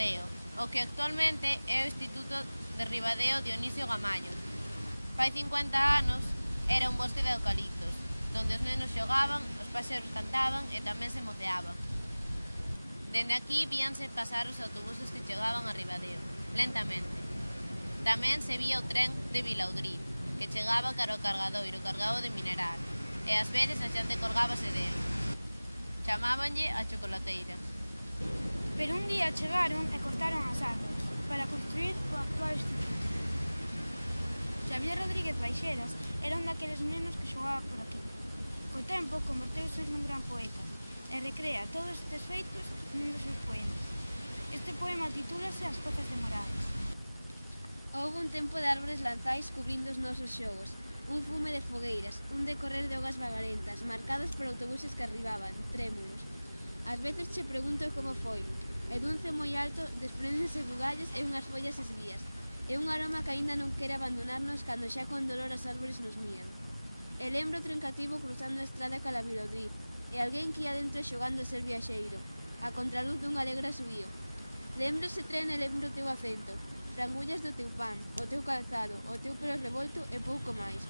Ribadeo, o que actualmente é o Instituto de Ribadeo Dionisio Gamaño. Fai 50 anos era un bosque de eucaliptos, donde os nenos xogaban, os paxeros cantaban e tamén se moceaban. Dende aquí víanse pasar os autobuses que chegaban a Ribadeo, lentamente. Tamén se vía o tren de Vilaudriz, que chegaba cara ao cargadoiro cargado de mineral, e ás veces a xente colgábase del. Chamábanlle a chocolateira. Pero un día chegaron e cortaron as árbores para construir o actual instituto. Xavier Rodríguez Baixeras era un daqueles nenos que xogaba por aquí. Co tempo converteuse nun gran poeta e recrea todos estes feitos nun dos seus poemas. Este poema titúlase As Pozas demoradas. Houbo un tempo de árbores lanzais cubrindo os nosos xogos, un fume de fogueiras, un decorrer de augas vagarentas, marcados por autobuses que arribaban, trémulos. Ás veces che pregunto como foi, e dun ceo moi alto despréndense bugallas e unhas follas esvías, e un aroma que aínda non quere abandonarnos cando xa con dolor as árbores nos miran. E lembro o tren cativo cruzando a estrada cala Vilaudriz, e alguén que ia dentro xogando a ser viaxeiro, a contraluz dun alegre asubío. Lembro ese tren e lembro o teu acento, frangullas do teu pan, o teu calzado, o teu pelo revolto e pouco máis.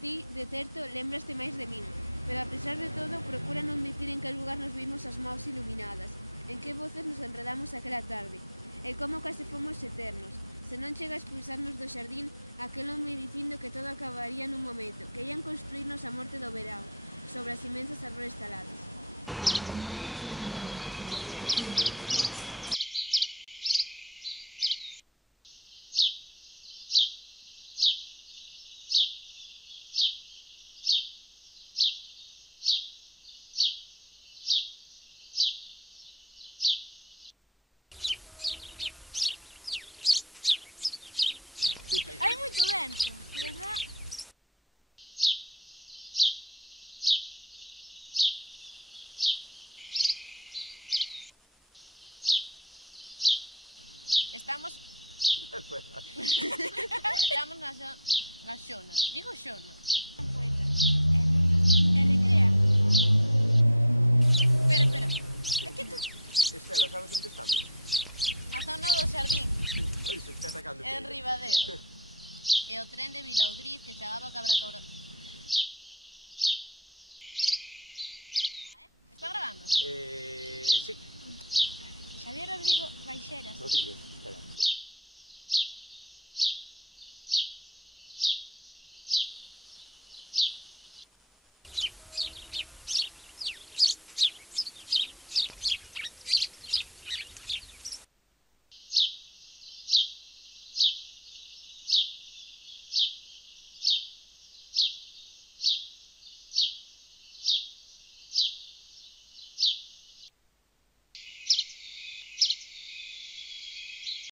Ti, de certo, lembraste máis de min, pero a pesar de todo procura non dicir en que lugar nos vimos as maus iluminadas, en que voces nos enredamos aquela tarde, e como case fomos eternos, se non chega a expulsarnos do xardín aquel home dicindo que todo acabaría nun momento, que ian construirnos a morte do verao, sobre as imensas árbores taladas. Hai moito vento, verdad? Estamos na xona. Digo xona. Un poeta e recrea. Espera. É que tú... Estela, sabes onde estamos? Na zona do xardín, Oi, se está sacando en Ribadeo. E o tren de Vilaudriz que chegaba a Cabra. Está grabando? Sí. Xavier Rodríguez Baixeras Rodríguez, espera.